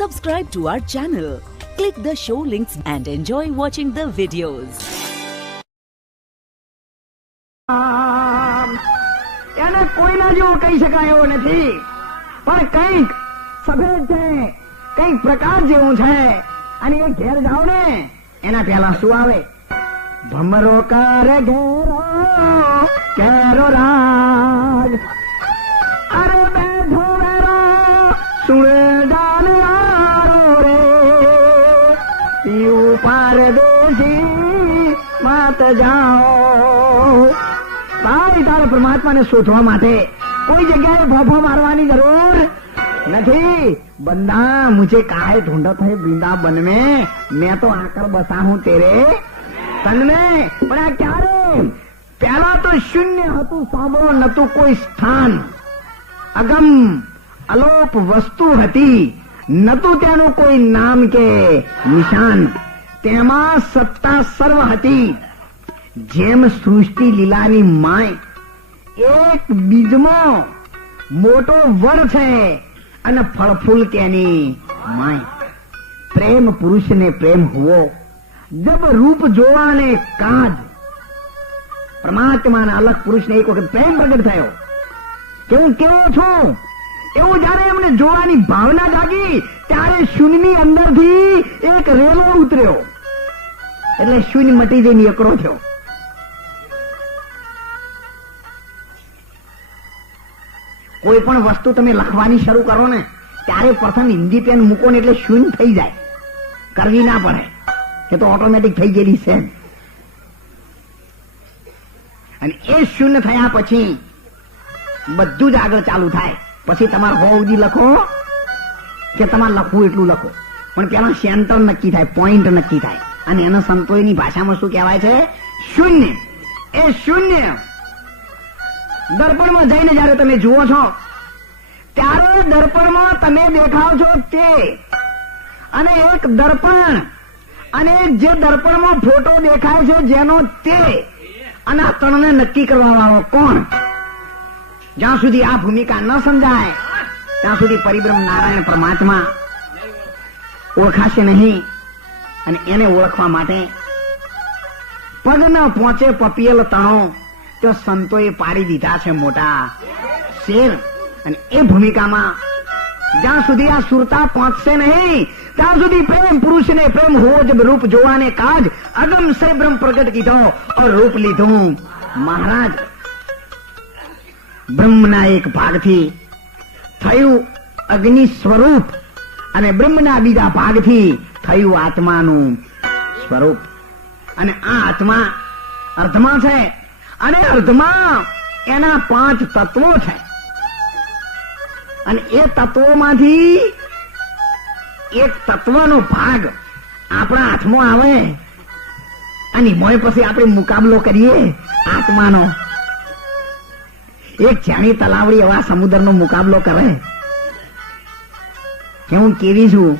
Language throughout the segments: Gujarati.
Subscribe to our channel, click the show links and enjoy watching the videos. એને કોઈના જેવું કહી શકાય એવો નથી, પણ કંઈક સફેદ છે, કંઈક પ્રકાશ જેવું છે. અને એ ઘેર જાઓ ને એના પહેલા શું આવે? ભમરો કરે ઘેરો કેરો રાજ, અરે બેઠો વેરો સુણે જાન આરો રે, પીવું પારદેશી માત જાઓ. ભાઈ તારે પરમાત્માને શોધવા માટે કોઈ જગ્યાએ ભોફો મારવાની જરૂર નથી. બંદા મુझे કાહે ઢૂંઢત હૈ વૃંદાવન में, मैं तो आकर बसा हूं तेरे तन में. પણ આ ક્યારે? પહેલા તો શૂન્ય હતું, સાંભળો, નતું કોઈ સ્થાન. અગમ અલોપ વસ્તુ હતી, નતું તેનું કોઈ નામ કે નિશાન. તેમાં સત્તા સર્વ હતી, જેમ સૃષ્ટિ લીલાની માય. એક બીજમાં મોટો વડ છે અને ફળફૂલ તેની માય. પ્રેમ પુરુષને પ્રેમ હુઓ, જબ રૂપ જોવાને કાજ. પરમાત્માના અલગ પુરુષને એક વખત પ્રેમ પ્રગટ થયો કે હું કેવો છું એવું જયારે એમને જોવાની ભાવના જાગી, ત્યારે શૂન્યની અંદરથી એક રેલો ઉતર્યો, એટલે શૂન્ય મટી જઈને એકડો થયો. કોઈ પણ વસ્તુ તમે લખવાની શરૂ કરો ને ત્યારે પ્રથમ હિન્દી પેન મૂકો ને એટલે શૂન્ય થઈ જાય, કરવી ના પડે, એ તો ઓટોમેટિક થઈ ગયેલી છે. અને એ શૂન્ય થયા પછી બધું જ આગળ ચાલુ થાય. પછી તમારે હો સુધી લખો કે તમારે લખવું એટલું લખો, પણ પેલા સેન્ટર નક્કી થાય, પોઈન્ટ નક્કી થાય. અને એના સંતોની ભાષામાં શું કહેવાય છે? શૂન્ય. એ શૂન્ય દર્પણમાં જઈને જયારે તમે જુઓ છો ત્યારે દર્પણમાં તમે દેખાવ છો તે, અને એક દર્પણ અને જે દર્પણમાં ફોટો દેખાય છે જેનો તે, અને આ ત્રણને નક્કી કરવા વાળો કોણ? જ્યાં સુધી આ ભૂમિકા ન સમજાય ત્યાં સુધી પરિબ્રહ્મ નારાયણ પરમાત્મા ઓળખાશે નહીં. અને એને ઓળખવા માટે પગ ન પહોંચે પપિયલ તણો, તો સંતોએ પાડી દીધા છે મોટા શેર. અને એ ભૂમિકામાં જ્યાં સુધી આ સુરતા પહોંચશે નહીં ત્યાં સુધી પ્રેમ પુરુષને પ્રેમ હોવો જ રૂપ જોવાને કાજ. અગમ સે બ્રહ્મ પ્રગટ કીધો और રૂપ લીધું મહારાજ. બ્રહ્મના એક ભાગથી થયું અગ્નિ સ્વરૂપ, અને બ્રહ્મના બીજા ભાગથી થયું આત્માનું સ્વરૂપ. અને આ આત્મા અર્ધમાં છે, અને અર્ધમાં એના 5 તત્વો છે. અને એ તત્વોમાંથી એક તત્વનો ભાગ આપણા હાથમાં આવે, અને મોય પછી આપણે મુકાબલો કરીએ આત્માનો. એક જાણી તલાવડી એવા સમુદ્રનો મુકાબલો કરે કે હું કેવી છું,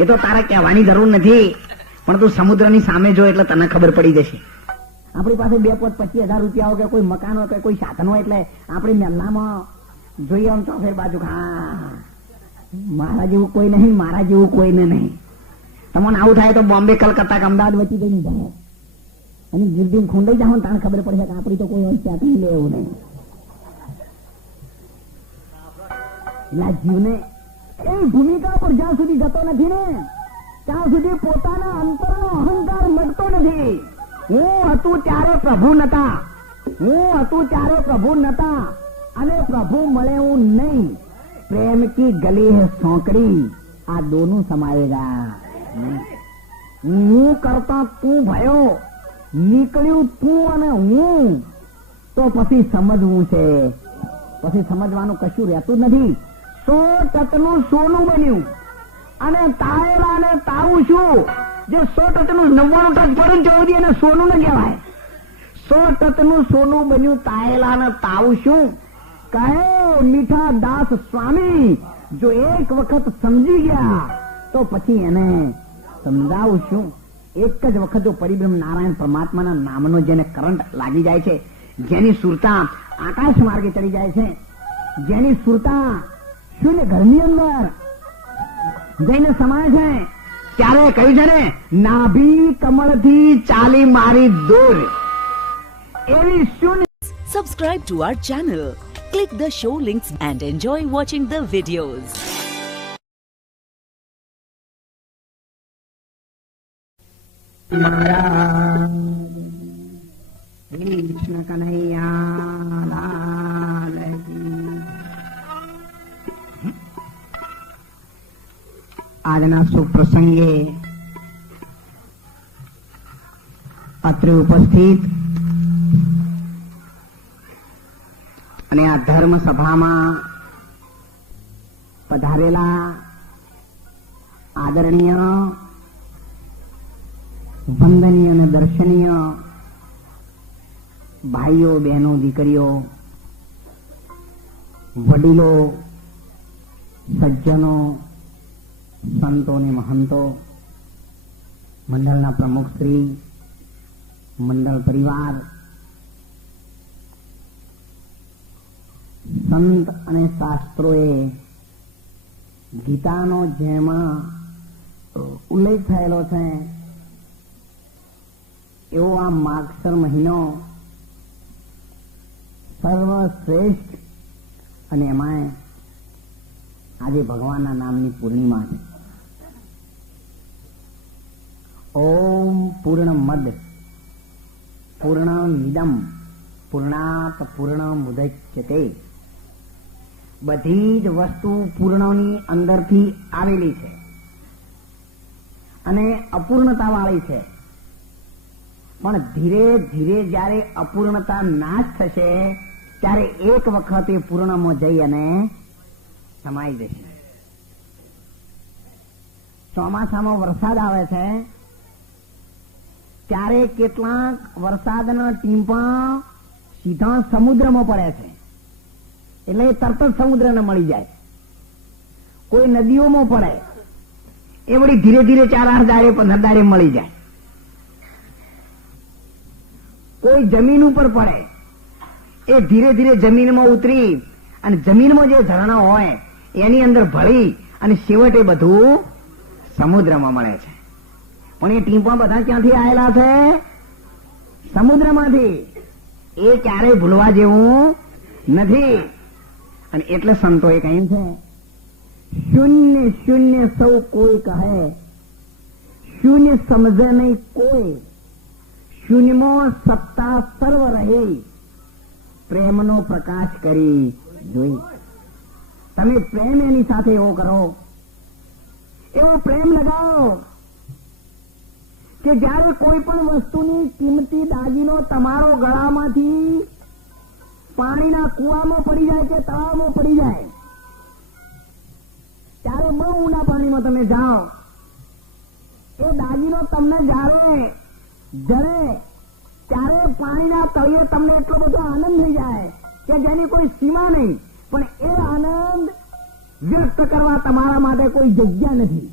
એ તો તારે કહેવાની જરૂર નથી, પણ તું સમુદ્રની સામે જો એટલે તને ખબર પડી જશે. આપણી પાસે 2,25,000 રૂપિયા હોય કે કોઈ મકાન હોય કે કોઈ સાધન હોય એટલે આપણે મહેલામાં જોઈએ આમ ચોફેર બાજુ, હા મારા જેવું કોઈ નહીં, મારા જેવું કોઈને નહીં. તમને આવું થાય તો બોમ્બે, કલકત્તા કે અમદાવાદ વચ્ચે જઈને જાય અને ગીરદીમ ખુંડાઈ જાઓ ને તાણે ખબર પડશે કે આપણી તો કોઈ હોય ત્યાં લે એવું નહીં. એટલે જીવને એ ભૂમિકા પર જ્યાં સુધી જતો નથી ને ત્યાં સુધી પોતાના અંતરનો અહંકાર મટતો નથી. હું હતું ત્યારે પ્રભુ નતા, હું હતું ત્યારે પ્રભુ નતા, અને પ્રભુ મળે હું નહીં. પ્રેમ કી ગલી હે સોંકડી, આ દોનું સમાયેગા. હું કરતા તું ભયો, નીકળ્યું તું અને હું, તો પછી સમજવું છે. પછી સમજવાનું કશું રહેતું નથી. 100 ટકનું સોનું બન્યું અને તાળેલા ને તાવું શું? જે 100 ટકનું 99 ટક પડે ને ત્યાં એને સોનું ન કહેવાય. 100 ટકનું સોનું બન્યું તાળેલા ને તાવું શું? કહે મીઠા દાસ સ્વામી, જો એક વખત સમજી ગયા તો પછી એને સમજાવું શું? એક જ વખત જો પરિબ્રહ્મ નારાયણ પરમાત્માના નામનો જેને કરંટ લાગી જાય છે, જેની સુરતા આકાશ માર્ગે ચડી જાય છે, જેની સુરતા શૂન્ય ઘરની અંદર જઈને સમાય છે ત્યારે કહ્યું છે ને, નાભી કમળથી ચાલી મારી દૂર. એવી શૂન્ય. Subscribe to our channel. Click the show links and enjoy watching the videos. Krishna Kanaiya લાલ કી. આજના શુભ પ્રસંગે અત્રે ઉપસ્થિત અને આ ધર્મ સભામાં પધારેલા આદરણીય, વંદનીય અને દર્શનીય ભાઈઓ, બહેનો, દીકરીઓ, વડીલો, સજ્જનો, સંતો અને મહંતો, મંડળના પ્રમુખશ્રી, મંડળ પરિવાર, સંત અને શાસ્ત્રોએ ગીતાનો જેમાં ઉલ્લેખ થયેલો છે એવો આ માગસર મહિનો સર્વશ્રેષ્ઠ, અને એમાં આજે ભગવાનના નામની પૂર્ણિમા છે. ઓમ પૂર્ણમદ પૂર્ણમિદં પૂર્ણાત પૂર્ણમુદચ્યતે. બધી જ વસ્તુ પૂર્ણની અંદરથી આવેલી છે અને અપૂર્ણતા વાળી છે. પણ ધીરે ધીરે જ્યારે અપૂર્ણતા નાશ થશે ત્યારે એક વખત એ પૂર્ણમાં જઈ અને સમાઈ જશે. ચોમાસામાં વરસાદ આવે છે ત્યારે કેટલાક વરસાદના ટીમ્પા સીધા સમુદ્રમાં પડે છે, એટલે તરત જ સમુદ્રને મળી જાય. કોઈ નદીઓમાં પડે એ વળી ધીરે ધીરે 4-8 દાડે 15 દાડે મળી જાય. કોઈ જમીન ઉપર પડે એ ધીરે ધીરે જમીનમાં ઉતરી અને જમીનમાં જે ઝરણા હોય એની અંદર ભળી અને છેવટે બધું સમુદ્રમાં મળે છે. પણ એ ટીમ્પા બધા ક્યાંથી આવેલા છે? સમુદ્રમાંથી. એ ક્યારેય ભૂલવા જેવું નથી. અને એટલે સંતોએ કહ્યું છે, શૂન્ય શૂન્ય સૌ કોઈ કહે, શૂન્ય સમજે નહીં કોઈ, શૂન્યમાં સત્તા સર્વ રહી, પ્રેમનો પ્રકાશ કરી જોઈ. તમે પ્રેમ એની સાથે એવો કરો, એવો પ્રેમ લગાવો કે જ્યારે કોઈ પણ વસ્તુની કિંમતી દાગીનો તમારો ગળામાંથી પાણીના કૂવામાં પડી જાય કે તળાવમાં પડી જાય, ત્યારે બહુ ઊંડા પાણીમાં તમે જાઓ, એ દાગીનો તમને જ્યારે જડે ત્યારે પાણીના તળિયે તમને એટલો બધો આનંદ થઈ જાય કે જેની કોઈ સીમા નહીં. પણ એ આનંદ વ્યક્ત કરવા તમારા માટે કોઈ જગ્યા નથી.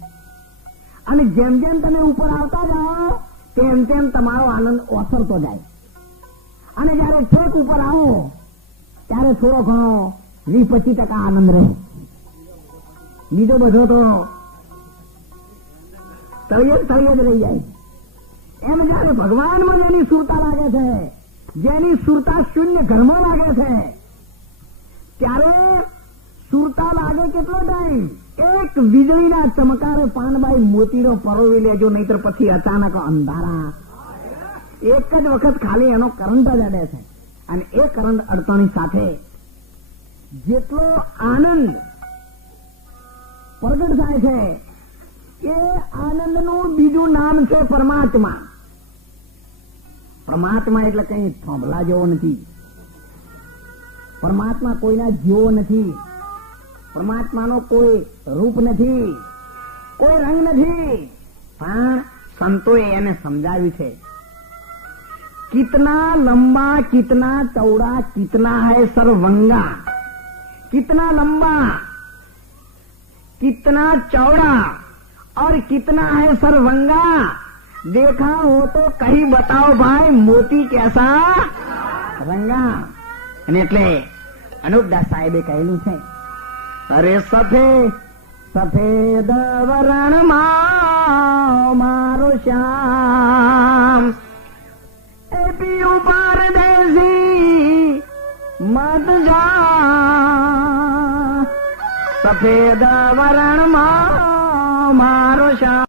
અને જેમ જેમ તમે ઉપર આવતા જાઓ તેમ તેમ તમારો આનંદ ઓસરતો જાય. અને જયારે છેક ઉપર આવો ત્યારે થોડો ઘણો 20-25% આનંદ રહે, બીજો બધો તો તળિયે જ રહી જાય. એમ જયારે ભગવાનમાં જેની સુરતા લાગે છે, જેની સુરતા શૂન્ય ઘરમાં લાગે છે, ત્યારે સુરતા લાગે કેટલો ટાઈમ? એક વીજળીના ચમકારે પાનબાઈ મોતીનો પરોવી લેજો, નહીતર પછી અચાનક અંધારા. એક જ વખત ખાલી એનો કરંટ જ અડે છે, અને એ કરંટ અડતાની સાથે જેટલો આનંદ પ્રગટ થાય છે એ આનંદનું બીજું નામ છે પરમાત્મા. પરમાત્મા એટલે કઈ થોંભલા જેવો નથી. પરમાત્મા કોઈના જેવો નથી. પરમાત્માનો કોઈ રૂપ નથી, કોઈ રંગ નથી. પણ સંતોએ એને સમજાવ્યું છે, कितना लंबा कितना चौड़ा कितना है सर्वंगा, कितना लंबा कितना चौड़ा और कितना है सर्वंगा, देखा हो तो कहीं बताओ भाई मोती कैसा रंगा. અને એટલે અનુપદાસ સાહેબે કહેલું છે, અરે સફે સફેદ વરણમાં મારો શ્યામ એ પિયું પરદેશી મત જા સફેદ વરણમાં મારો શ્યામ